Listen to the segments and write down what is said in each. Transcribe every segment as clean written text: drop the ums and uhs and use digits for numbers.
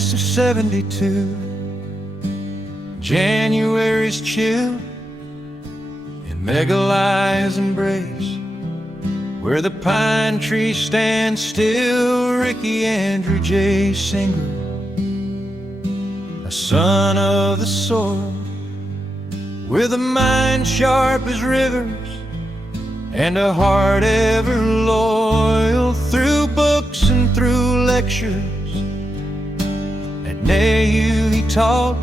August of '72, January's chill in Megalai's embrace, where the pine tree stands still. Ricky Andrew J. Singer, a son of the soil, with a mind sharp as rivers and a heart ever loyal. Through books and through lectures, at NAU he taught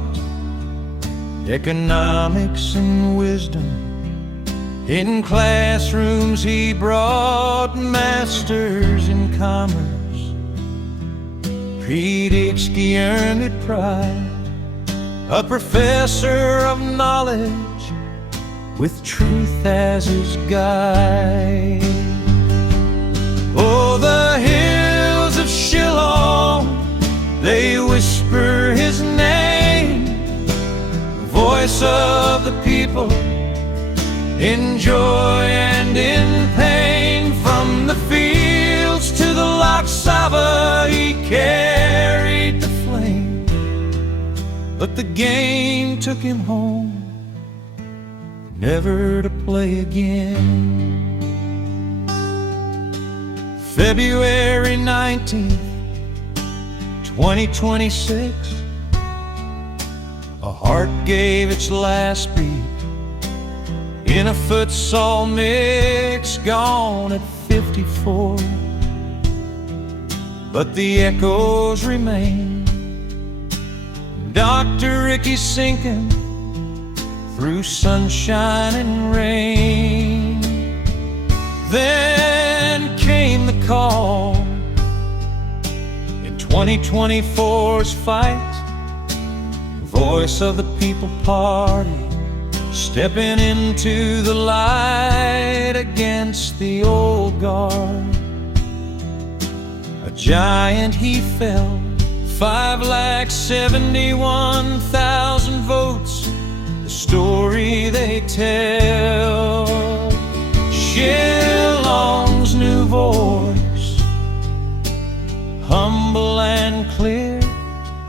economics and wisdom. In classrooms he brought masters in commerce. Predicski earned it pride, a professor of knowledge with truth as his guide. Oh, the hills of Shillong, they whisper his name, voice of the people, in joy and in pain. From the fields to the Lok Sava he carried the flame, but the game took him home, never to play again. February 19th, 2026, a heart gave its last beat in a futsal mix, gone at 54. But the echoes remain. Dr. Syngkon, through sunshine and rain. Then came the call in 2024's fight, voice of the people party, stepping into the light against the old guard. A giant he fell, 571,000 votes, the story they tell. Shillong's new voice, humble and clear,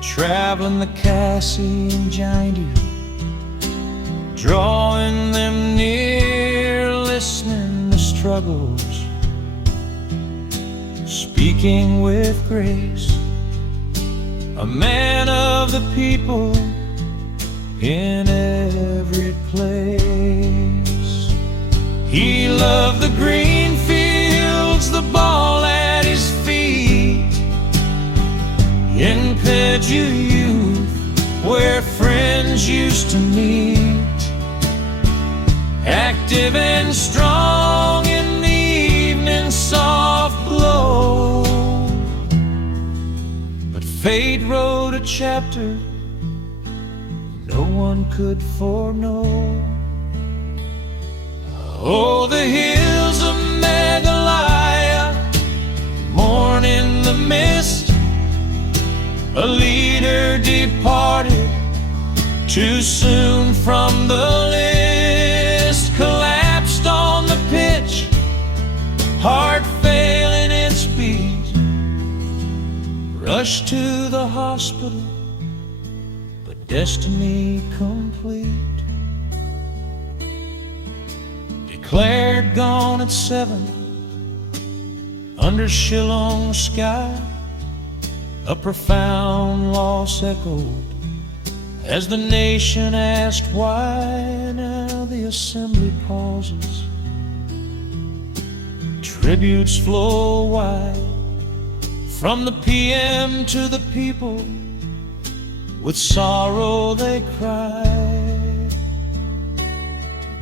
traveling the Cassie and Jindu, drawing them near, listening to struggles, speaking with grace, a man of the people in every place. He loved the green fields, the ball at his feet, in Peju youth, where friends used to meet. Active and strong in the evening soft glow, but fate wrote a chapter no one could foreknow. Oh, the hills of Meghalaya mourn in the mist. A leader departed too soon from the list, collapsed on the pitch, heart failing its beat, rushed to the hospital, but destiny complete. Declared gone at 7, under Shillong's sky, a profound loss echoed as the nation asked why. Now the assembly pauses, tributes flow wide, from the PM to the people, with sorrow they cry.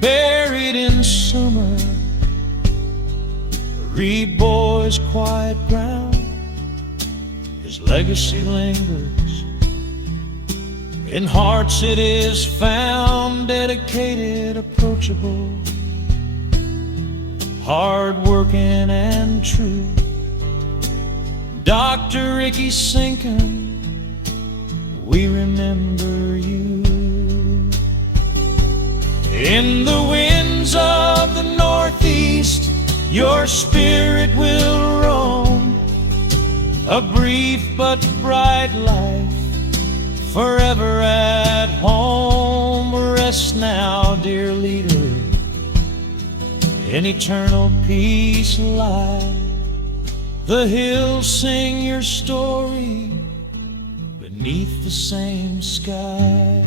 Buried in summer, Reed boy's quiet ground, his legacy lingers, in hearts it is found, dedicated, approachable, hard-working and true. Dr. Syngkon, we remember you. In the winds of the Northeast, your spirit will roam, A brief but bright life, forever at home. Rest now, dear leader, in eternal peace lie. The hills sing your story beneath the same sky.